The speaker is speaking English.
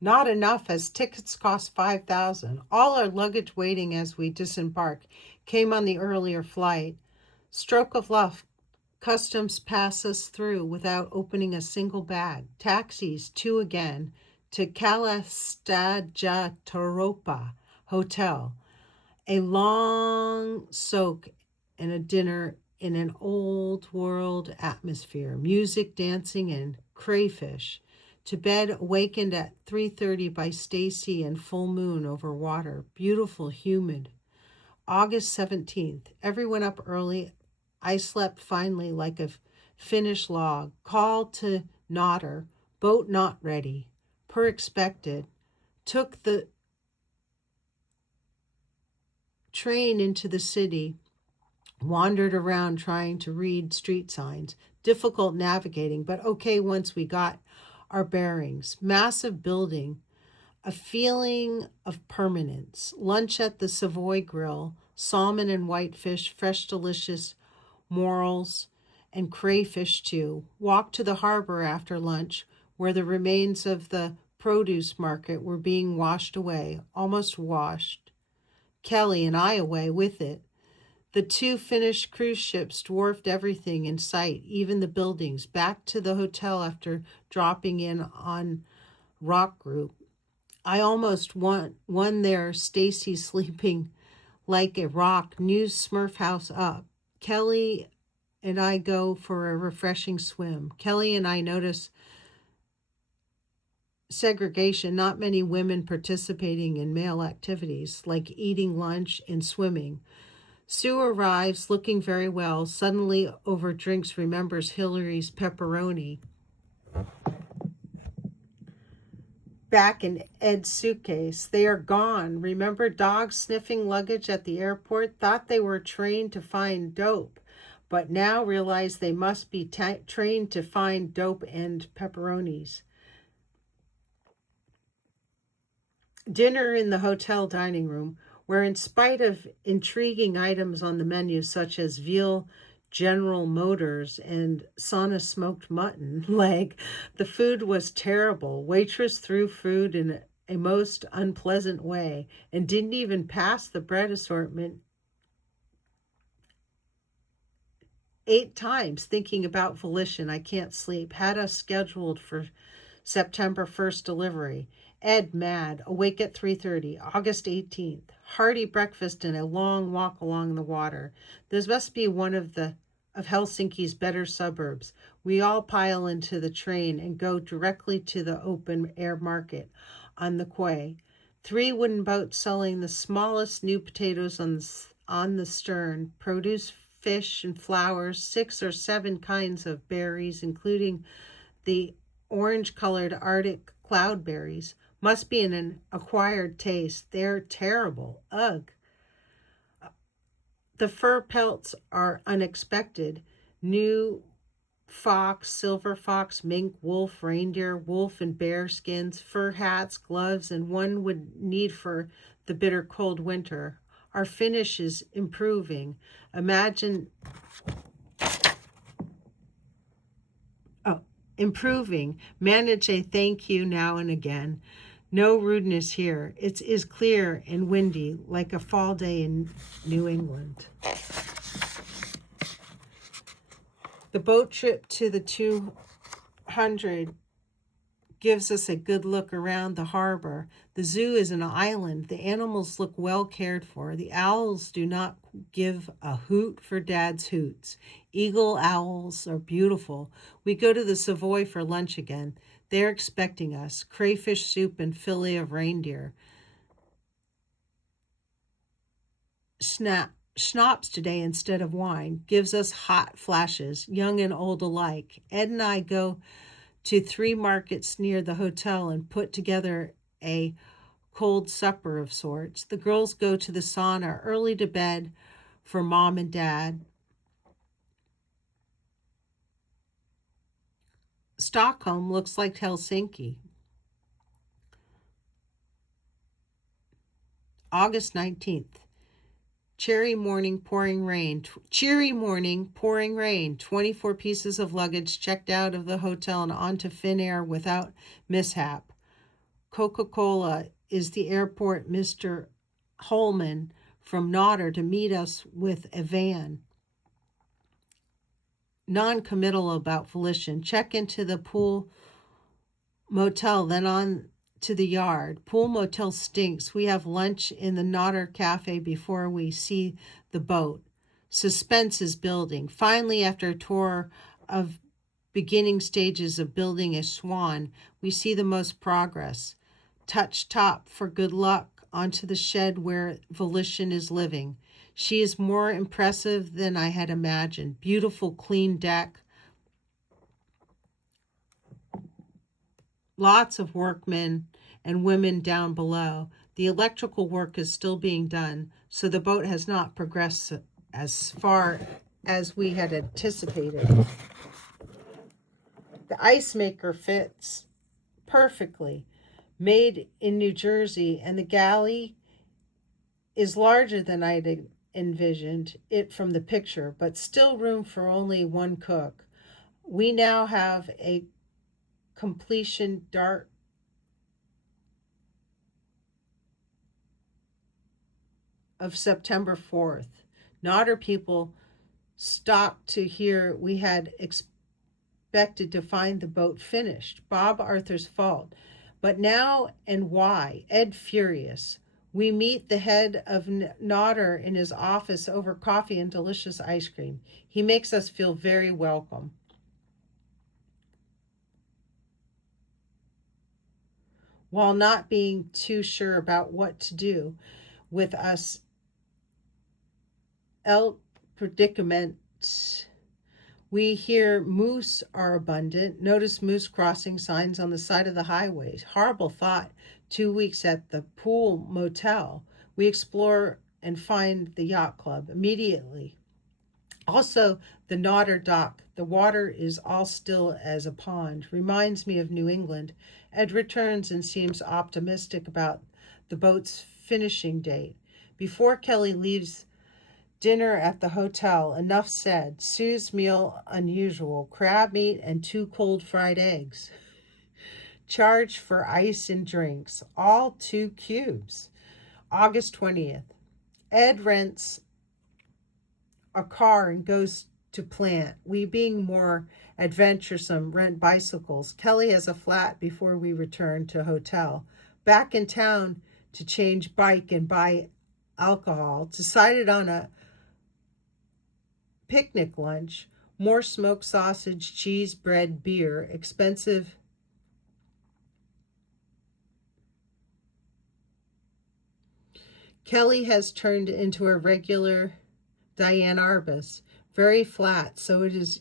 Not enough, as tickets cost 5,000. All our luggage waiting as we disembark came on the earlier flight. Stroke of luck, customs pass us through without opening a single bag. Taxis, two again, to Kalastajatoropa Hotel. A long soak and a dinner in an old world atmosphere. Music, dancing, and crayfish. To bed, awakened at 3:30 by Stacy and full moon over water. Beautiful, humid. August 17th. Everyone up early. I slept finally like a Finnish log. Called to Nodder. Boat not ready. Per expected. Took the train into the city. Wandered around trying to read street signs. Difficult navigating, but okay once we got our bearings. Massive building. A feeling of permanence. Lunch at the Savoy Grill. Salmon and whitefish. Fresh delicious morels, and crayfish too. Walked to the harbor after lunch, where the remains of the produce market were being washed away, almost washed. Kelly and I away with it. The two Finnish cruise ships dwarfed everything in sight, even the buildings. Back to the hotel after dropping in on Rock Group. I almost won there, Stacy sleeping like a rock, new Smurf house up. Kelly and I go for a refreshing swim. Kelly and I notice segregation, not many women participating in male activities like eating lunch and swimming. Sue arrives looking very well, suddenly over drinks remembers Hillary's pepperoni back in Ed's suitcase. They are gone. Remember dogs sniffing luggage at the airport? Thought they were trained to find dope, but now realize they must be trained to find dope and pepperonis. Dinner in the hotel dining room, where, in spite of intriguing items on the menu such as veal General Motors and sauna smoked mutton leg, the food was terrible. Waitress threw food in a most unpleasant way and didn't even pass the bread assortment 8 times. Thinking about volition, I can't sleep. Had us scheduled for September 1st delivery. Ed mad, awake at 3:30, August 18th. Hearty breakfast and a long walk along the water. This must be one of Helsinki's better suburbs. We all pile into the train and go directly to the open air market on the quay. Three wooden boats selling the smallest new potatoes on the stern, produce, fish, and flowers, 6 or 7 kinds of berries, including the orange colored Arctic cloudberries. Must be an acquired taste. They're terrible. Ugh. The fur pelts are unexpected. New fox, silver fox, mink, wolf, reindeer, wolf and bear skins, fur hats, gloves, and one would need for the bitter cold winter. Our finish is improving. Imagine oh, improving. Manage a thank you now and again. No rudeness here. It is clear and windy, like a fall day in New England. The boat trip to the 200 gives us a good look around the harbor. The zoo is an island. The animals look well cared for. The owls do not give a hoot for dad's hoots. Eagle owls are beautiful. We go to the Savoy for lunch again. They're expecting us. Crayfish soup and fillet of reindeer. Schnapps today instead of wine. Gives us hot flashes, young and old alike. Ed and I go to 3 markets near the hotel and put together a cold supper of sorts. The girls go to the sauna early to bed for mom and dad. Stockholm looks like Helsinki. August 19th. Cheery morning, pouring rain. 24 pieces of luggage checked out of the hotel and onto Finnair without mishap. Coca-Cola is the airport Mr. Holman from Nodder to meet us with a van. Non-committal about volition. Check into the pool motel, then on to the yard. Pool motel stinks. We have lunch in the Nodder Cafe before we see the boat. Suspense is building. Finally, after a tour of beginning stages of building a swan, we see the most progress. Touch top for good luck onto the shed where Volition is living. She is more impressive than I had imagined. Beautiful, clean deck. Lots of workmen and women down below. The electrical work is still being done, so the boat has not progressed as far as we had anticipated. The ice maker fits perfectly. Made in New Jersey, and the galley is larger than I'd envisioned it from the picture, but still room for only one cook. We now have a completion dart of September 4th. Nodder people stopped to hear we had expected to find the boat finished. Bob Arthur's fault. But now and why? Ed furious. We meet the head of Nodder in his office over coffee and delicious ice cream. He makes us feel very welcome. While not being too sure about what to do with us, El predicament. We hear moose are abundant. Notice moose crossing signs on the side of the highways. Horrible thought. 2 weeks at the pool motel. We explore and find the yacht club immediately. Also, the Nodder dock. The water is all still as a pond. Reminds me of New England. Ed returns and seems optimistic about the boat's finishing date. Before Kelly leaves dinner at the hotel, enough said. Sue's meal unusual. Crab meat and 2 cold fried eggs. Charge for ice and drinks. All 2 cubes. August 20th. Ed rents a car and goes to plant. We, being more adventuresome, rent bicycles. Kelly has a flat before we return to hotel. Back in town to change bike and buy alcohol. Decided on a picnic lunch. More smoked sausage, cheese, bread, beer. Expensive. Kelly has turned into a regular Diane Arbus. Very flat, so it is